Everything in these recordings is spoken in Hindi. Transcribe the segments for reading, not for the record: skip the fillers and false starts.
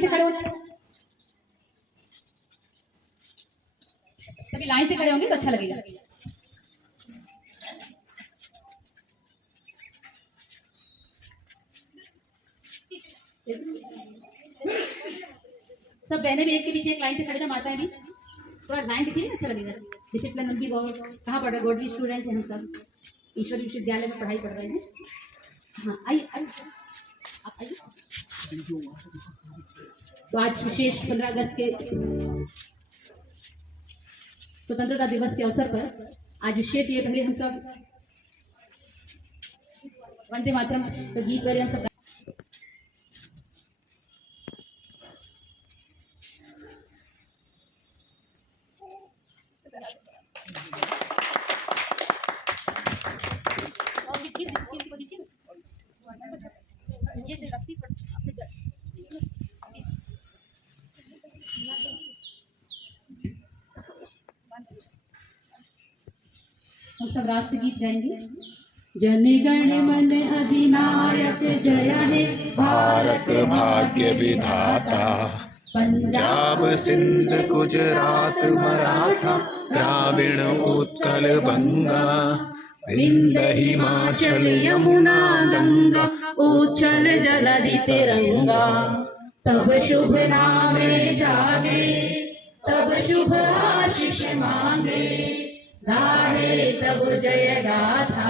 लाइन से खड़े हो जाए, सभी लाइन से खड़े होंगे तो अच्छा लगेगा। सब बहनें भी एक के पीछे एक लाइन से खड़े थे, माताएं भी थोड़ा लाइन दिखिए, अच्छा लगेगा। डिसिप्लिन उनकी कहाँ पढ़ रहे, गॉडली स्टूडेंट हैं हम सब, ईश्वर विश्वविद्यालय में पढ़ाई पढ़ रहे हैं। हाँ आइए आइए आप आइए। तो आज विशेष 15 अगस्त के स्वतंत्रता दिवस के अवसर पर आज विशेष ये पहले हम सब वंदे मातरम तो गीत वगैरह हम सब हम सब राष्ट्र गीत गाएंगे। जन गण मन अधिनायक जय हे भारत भाग्य विधाता, पंजाब सिंध गुजरात मराठा द्राविण उत्कल बंगा, विंध्य हिमाचल यमुना गंगा उच्छल जलधि तिरंगा। तब शुभ नामे जागे, तब शुभ आशीष मांगे, गाहे तब जय गाथा।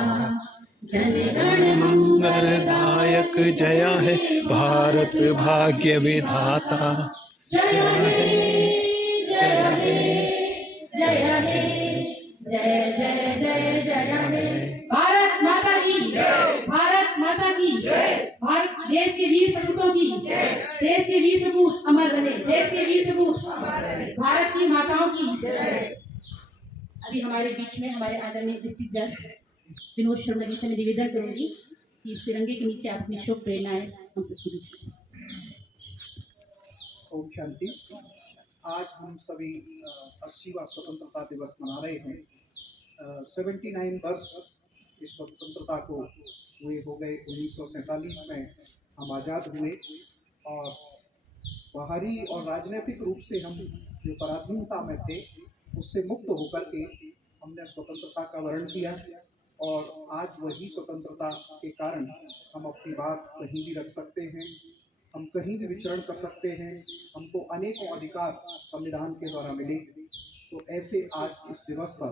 जन गण मंगलदायक जय है भारत भाग्य विधाता। जय हे जय हे जय हे जय जय जय जय हे। भारत माता की जय, भारत माता की जय, भारत देश के वीर सपूतों की जय, देश के वीर सपूत अमर रहे, देश के वीर सपूत अमर रहे, भारत की माताओं की जय। अभी हमारे बीच में हमारे आदरणीय डिस्ट्रिक्ट जज विनोद शर्मा जी से मैं निवेदन करूंगी कि इस तिरंगे के नीचे आप अपनी शोक प्रेरणाएं हम सबके बीच में। ओम शांति। आज हम सभी 80वां स्वतंत्रता दिवस मना रहे हैं। 79 वर्ष इस स्वतंत्रता को हुए हो गए। 1947 में हम आज़ाद हुए और बाहरी और राजनीतिक रूप से हम जो पराधीनता में थे उससे मुक्त होकर के हमने स्वतंत्रता का वर्ण किया और आज वही स्वतंत्रता के कारण हम अपनी बात कहीं भी रख सकते हैं, हम कहीं भी विचरण कर सकते हैं, हमको अनेकों अधिकार संविधान के द्वारा मिले। तो ऐसे आज इस दिवस पर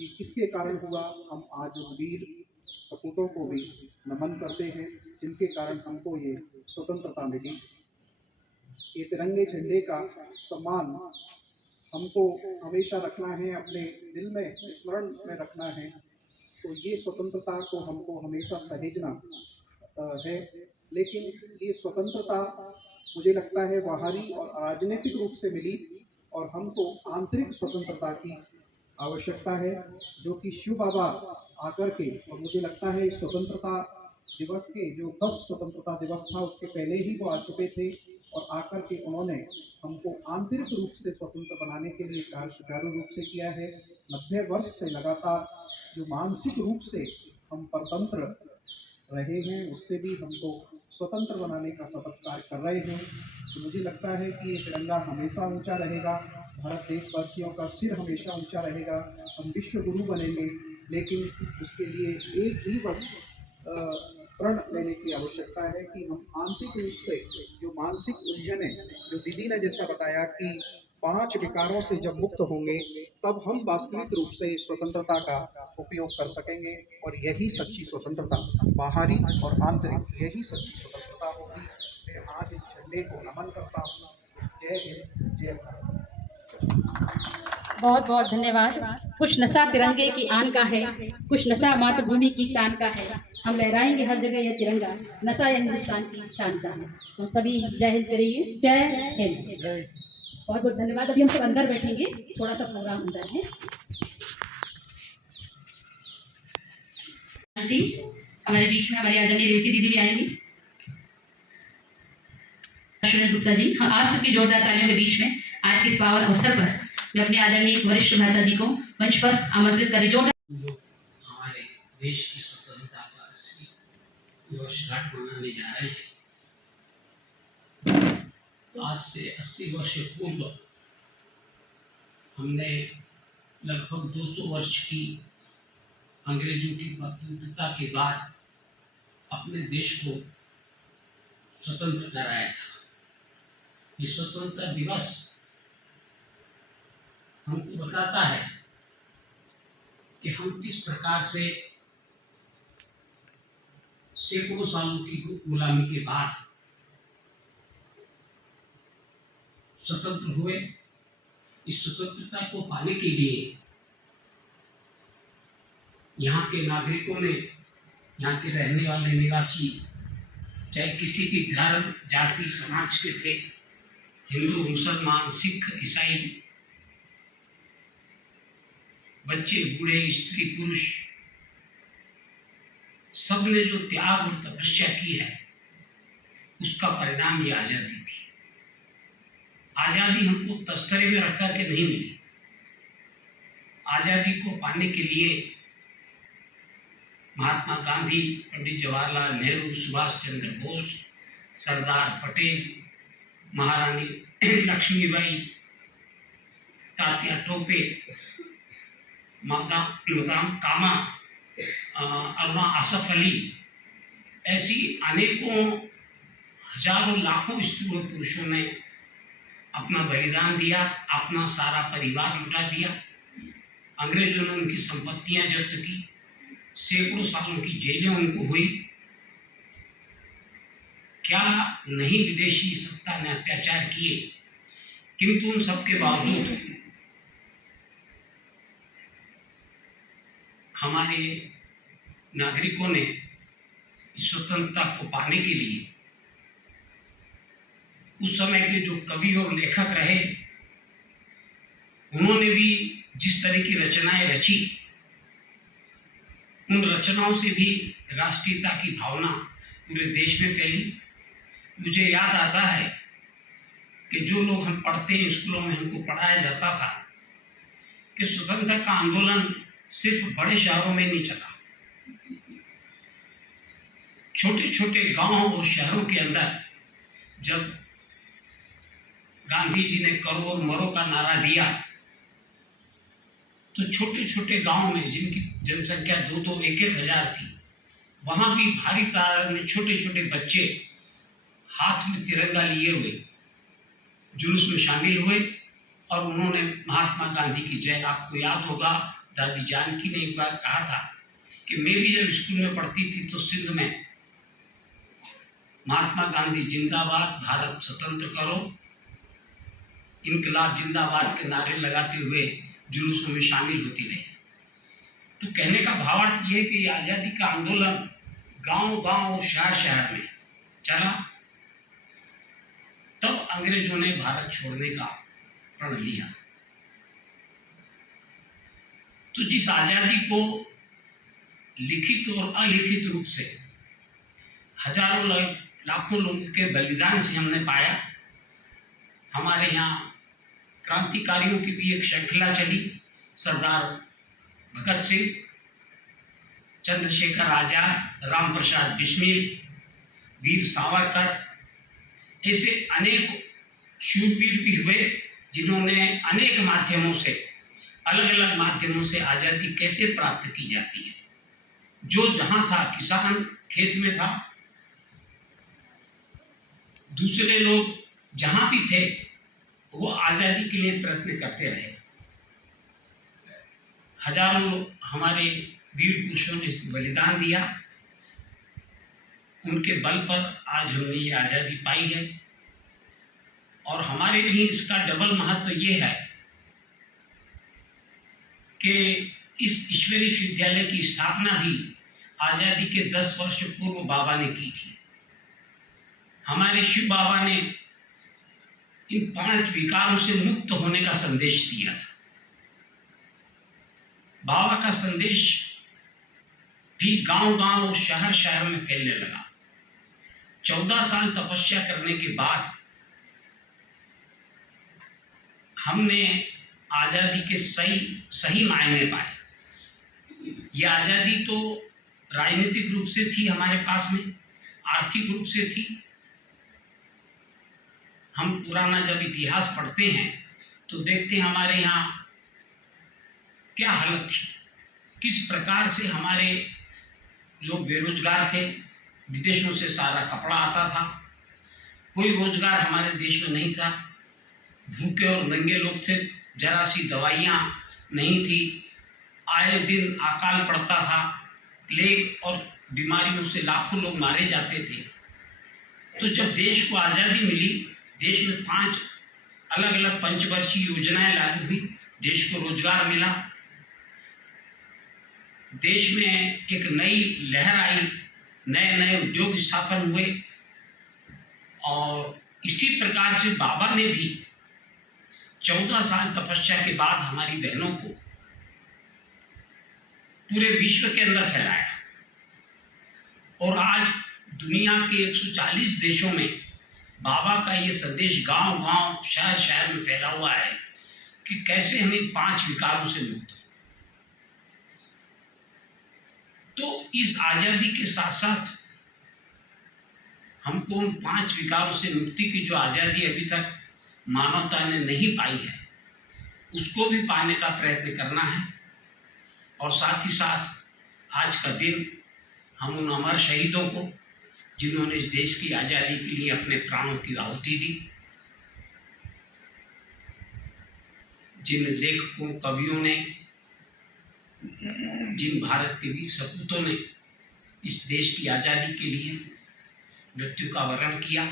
ये किसके कारण हुआ, हम आज उन वीर सपूतों को भी नमन करते हैं जिनके कारण हमको ये स्वतंत्रता मिली। ये तिरंगे झंडे का सम्मान हमको हमेशा रखना है, अपने दिल में स्मरण में रखना है। तो ये स्वतंत्रता को हमको हमेशा सहेजना है। लेकिन ये स्वतंत्रता मुझे लगता है बाहरी और राजनीतिक रूप से मिली और हमको आंतरिक स्वतंत्रता की आवश्यकता है, जो कि शिव बाबा आकर के, और मुझे लगता है इस स्वतंत्रता दिवस के जो फर्स्ट स्वतंत्रता दिवस था उसके पहले ही वो आ चुके थे और आकर के उन्होंने हमको आंतरिक रूप से स्वतंत्र बनाने के लिए कार्य सुचारू रूप से किया है। 90 वर्ष से लगातार जो मानसिक रूप से हम परतंत्र रहे हैं उससे भी हमको स्वतंत्र बनाने का सतत कार्य कर रहे हैं। तो मुझे लगता है कि ये तिरंगा हमेशा ऊंचा रहेगा, भारत देशवासियों का सिर हमेशा ऊंचा रहेगा, हम विश्व गुरु बनेंगे। लेकिन उसके लिए एक ही बस प्रण लेने की आवश्यकता है कि हम आंतरिक रूप से जो मानसिक उलझने, जो दीदी ने जैसा बताया कि 5 विकारों से जब मुक्त होंगे तब हम वास्तविक रूप से स्वतंत्रता का उपयोग कर सकेंगे और यही सच्ची स्वतंत्रता, बाहरी और आंतरिक, यही सच्ची स्वतंत्रता होगी। मैं आज इस झंडे को नमन करता हूँ। जय हिंद, जय भारत। बहुत बहुत धन्यवाद। कुछ नशा तिरंगे की आन का है, कुछ नशा मातृभूमि की शान का है, हम लहराएंगे हर जगह यह तिरंगा, नशा यह हिंदुस्तान की शान का है। हम सभी जय हिंद करेंगे, जय हिंद। बहुत बहुत धन्यवाद। अभी हम सब अंदर बैठेंगे, थोड़ा सा प्रोग्राम अंदर है। हमारे बीच में हमारी आदरणीय रेवती दीदी भी आएंगी। गुप्ता जी, हम आप सबकी जोरदार तालियों के बीच में आज के इस पावन अवसर पर मैं अपने आदरणीय वरिष्ठ भ्राता जी को मंच पर आमंत्रित करें। जो हमारे देश की स्वतंत्रता का 80 वर्षगांठ मनाने जा रहे हैं। आज से 80 वर्ष पूर्व हमने लगभग 200 वर्ष की अंग्रेजों की स्वतंत्रता के बाद अपने देश को स्वतंत्र कराया था। ये स्वतंत्रता दिवस हमको बताता है कि हम किस प्रकार से सैकड़ों सालों की गुलामी के बाद स्वतंत्र हुए। इस स्वतंत्रता को पाने के लिए यहाँ के नागरिकों ने, यहाँ के रहने वाले निवासी, चाहे किसी भी धर्म जाति समाज के थे, हिंदू मुसलमान सिख ईसाई, बच्चे बूढ़े स्त्री पुरुष, सब ने जो त्याग और तपस्या की है उसका परिणाम ये आज़ादी थी। आज़ादी हमको तस्तरे में रख कर के नहीं मिली। आज़ादी को पाने के लिए महात्मा गांधी, पंडित जवाहरलाल नेहरू, सुभाष चंद्र बोस, सरदार पटेल, महारानी लक्ष्मीबाई, तात्या टोपे, मदाम कामा, अल्मा आसफ अली, ऐसी अनेकों हजारों लाखों स्त्री और पुरुषों ने अपना बलिदान दिया, अपना सारा परिवार लुटा दिया। अंग्रेजों ने उनकी संपत्तियां जब्त की, सैकड़ों सालों की जेलें उनको हुई। क्या नहीं विदेशी सत्ता ने अत्याचार किए, किंतु उन सबके बावजूद हमारे नागरिकों ने स्वतंत्रता को पाने के लिए उस समय के जो कवि और लेखक रहे, उन्होंने भी जिस तरह की रचनाएं रची, उन रचनाओं से भी राष्ट्रीयता की भावना पूरे देश में फैली। मुझे याद आता है कि जो लोग हम पढ़ते हैं, स्कूलों में हमको पढ़ाया जाता था कि स्वतंत्रता का आंदोलन सिर्फ बड़े शहरों में नहीं चला, छोटे छोटे गांव और शहरों के अंदर जब गांधी जी ने करो और मरो का नारा दिया, तो छोटे छोटे गांव में जिनकी जनसंख्या 2-2, 1-1 हजार थी, वहां भी भारी तादाद में छोटे छोटे बच्चे हाथ में तिरंगा लिए हुए जुलूस में शामिल हुए और उन्होंने महात्मा गांधी की जय। आपको याद होगा दादी जानकी ने एक बार कहा था कि मैं भी जब स्कूल में पढ़ती थी तो सिंध में महात्मा गांधी जिंदाबाद, भारत स्वतंत्र करो, इनकलाब जिंदाबाद के नारे लगाते हुए जुलूसों में शामिल होती रही। तो कहने का भावार्थ ये है कि आज़ादी का आंदोलन गांव-गांव और शहर-शहर में चला। तब अंग्रेजों ने भारत छोड़ने का प्रण लिया। तो जिस आज़ादी को लिखित और अलिखित रूप से हजारों लाखों लोगों के बलिदान से हमने पाया, हमारे यहाँ क्रांतिकारियों की भी एक श्रृंखला चली। सरदार भगत सिंह, चंद्रशेखर आजाद, राम प्रसाद बिस्मिल, वीर सावरकर, ऐसे अनेक शूरवीर भी हुए जिन्होंने अनेक माध्यमों से, अलग अलग माध्यमों से आज़ादी कैसे प्राप्त की जाती है। जो जहाँ था, किसान खेत में था, दूसरे लोग जहाँ भी थे वो आज़ादी के लिए प्रयत्न करते रहे। हजारों हमारे वीर पुरुषों ने बलिदान दिया, उनके बल पर आज हमने ये आज़ादी पाई है। और हमारे लिए इसका डबल महत्व ये है कि इस ईश्वरीय विश्वविद्यालय की स्थापना भी आज़ादी के 10 वर्ष पूर्व बाबा ने की थी। हमारे शिव बाबा ने इन 5 विकारों से मुक्त होने का संदेश दिया था। बाबा का संदेश भी गांव-गांव और शहर-शहर में फैलने लगा। 14 साल तपस्या करने के बाद हमने आज़ादी के सही मायने पाए। ये आज़ादी तो राजनीतिक रूप से थी हमारे पास में, आर्थिक रूप से थी, हम पुराना जब इतिहास पढ़ते हैं तो देखते हैं हमारे यहाँ क्या हालत थी, किस प्रकार से हमारे लोग बेरोजगार थे, विदेशों से सारा कपड़ा आता था, कोई रोजगार हमारे देश में नहीं था, भूखे और नंगे लोग थे, जरा सी दवाइयाँ नहीं थी, आए दिन अकाल पड़ता था, प्लेग और बीमारियों से लाखों लोग मारे जाते थे। तो जब देश को आज़ादी मिली, देश में 5 अलग अलग पंचवर्षीय योजनाएं लागू हुई, देश को रोजगार मिला, देश में एक नई लहर आई, नए नए उद्योग स्थापन हुए। और इसी प्रकार से बाबा ने भी 14 साल तपस्या के बाद हमारी बहनों को पूरे विश्व के अंदर फैलाया और आज दुनिया के 140 देशों में बाबा का ये संदेश गांव गांव शहर शहर में फैला हुआ है कि कैसे हमें 5 विकारों से मुक्त। तो इस आज़ादी के साथ साथ हमको उन 5 विकारों से मुक्ति की जो आज़ादी अभी तक मानवता ने नहीं पाई है, उसको भी पाने का प्रयत्न करना है। और साथ ही साथ आज का दिन हम उन अमर शहीदों को, जिन्होंने इस देश की आज़ादी के लिए अपने प्राणों की आहुति दी, जिन लेखकों, कवियों ने, जिन भारत के वीर सपूतों ने इस देश की आज़ादी के लिए मृत्यु का वरण किया,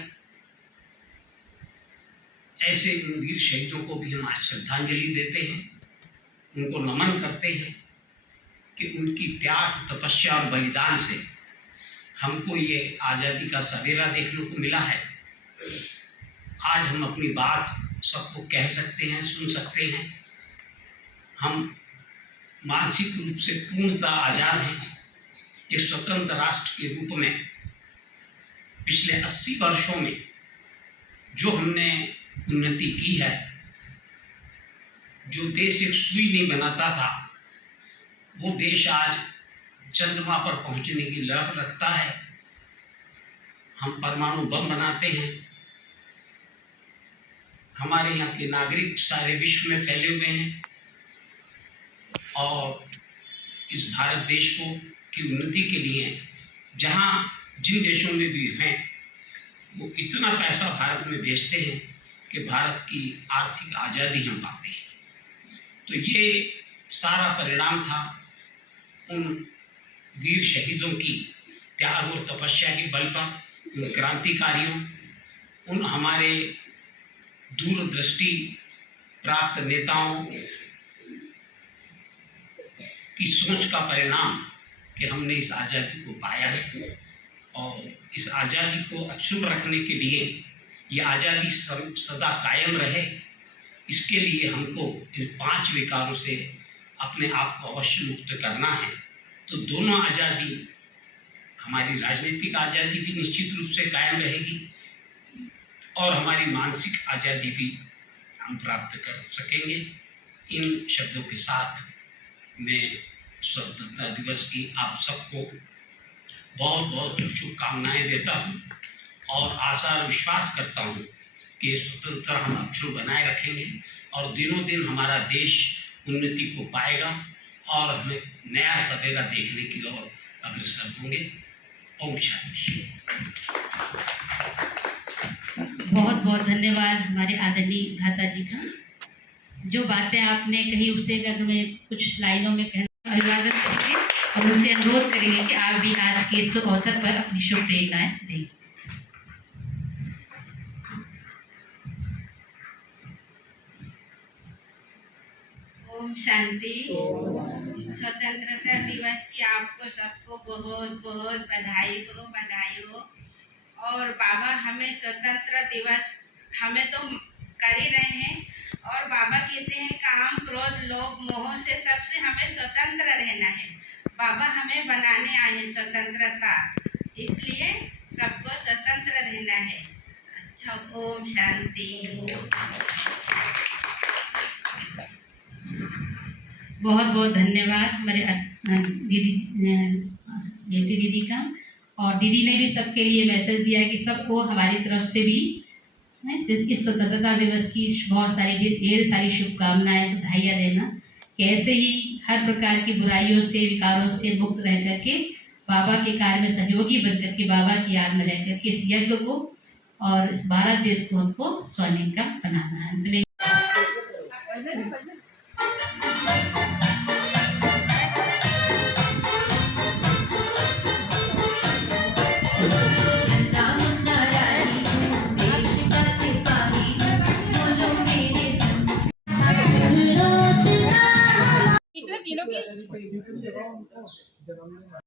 ऐसे उन वीर शहीदों को भी हम आज श्रद्धांजलि देते हैं, उनको नमन करते हैं कि उनकी त्याग, तपस्या और बलिदान से हमको ये आज़ादी का सवेरा देखने को मिला है। आज हम अपनी बात सबको कह सकते हैं, सुन सकते हैं। हम मानसिक रूप से पूर्णतः आज़ाद हैं। एक स्वतंत्र राष्ट्र के रूप में पिछले 80 वर्षों में जो हमने उन्नति की है, जो देश एक सुई नहीं बनाता था, वो देश आज चंद्रमा पर पहुंचने की लहर रखता है। हम परमाणु बम बनाते हैं, हमारे यहाँ के नागरिक सारे विश्व में फैले हुए हैं और इस भारत देश को की उन्नति के लिए जहाँ जिन देशों में भी हैं, वो इतना पैसा भारत में भेजते हैं कि भारत की आर्थिक आज़ादी हम पाते हैं। तो ये सारा परिणाम था उन वीर शहीदों की त्याग और तपस्या के बल पर, उन क्रांतिकारियों, उन हमारे दूरदृष्टि प्राप्त नेताओं की सोच का परिणाम कि हमने इस आज़ादी को पाया है। और इस आज़ादी को अक्षुण्ण रखने के लिए, ये आज़ादी सदा कायम रहे, इसके लिए हमको इन 5 विकारों से अपने आप को अवश्य मुक्त करना है। तो दोनों आज़ादी, हमारी राजनीतिक आज़ादी भी निश्चित रूप से कायम रहेगी और हमारी मानसिक आज़ादी भी हम प्राप्त कर सकेंगे। इन शब्दों के साथ मैं स्वतंत्रता दिवस की आप सबको बहुत बहुत शुभकामनाएं देता हूँ और आशा और विश्वास करता हूँ कि ये स्वतंत्रता हम अक्षुण्ण बनाए रखेंगे और दिनों दिन हमारा देश उन्नति को पाएगा और हमें नया सवेरा देखने की ओर अग्रसर होंगे। ओम शांति। बहुत बहुत धन्यवाद हमारे आदरणीय भ्राता जी का। जो बातें आपने कही उससे अगर मैं कुछ लाइनों में कहना अभिवादन करेंगे और उनसे अनुरोध करेंगे कि आप भी आज के इस अवसर पर अपनी शुभ प्रेरणाएं दें। ओम शांति। स्वतंत्रता दिवस की आपको सबको बहुत बहुत बधाई हो। और बाबा हमें स्वतंत्र दिवस हमें तो कर ही रहे हैं और बाबा कहते हैं काम, क्रोध, लोभ, मोह से सबसे हमें स्वतंत्र रहना है। बाबा हमें बनाने आए हैं स्वतंत्रता, इसलिए सबको स्वतंत्र रहना है। अच्छा, ओम शांति। बहुत बहुत धन्यवाद हमारे दीदी का। और दीदी ने भी सबके लिए मैसेज दिया है कि सबको हमारी तरफ से भी इस स्वतंत्रता दिवस की बहुत सारी ढेर सारी शुभकामनाएं, बधाइयाँ देना कि ऐसे ही हर प्रकार की बुराइयों से, विकारों से मुक्त रह करके बाबा के कार्य में सहयोगी बनकर के बाबा की याद में रह करके इस यज्ञ को और इस भारत देश को हमको स्वर्णिम का बनाना है। इतने तीनों की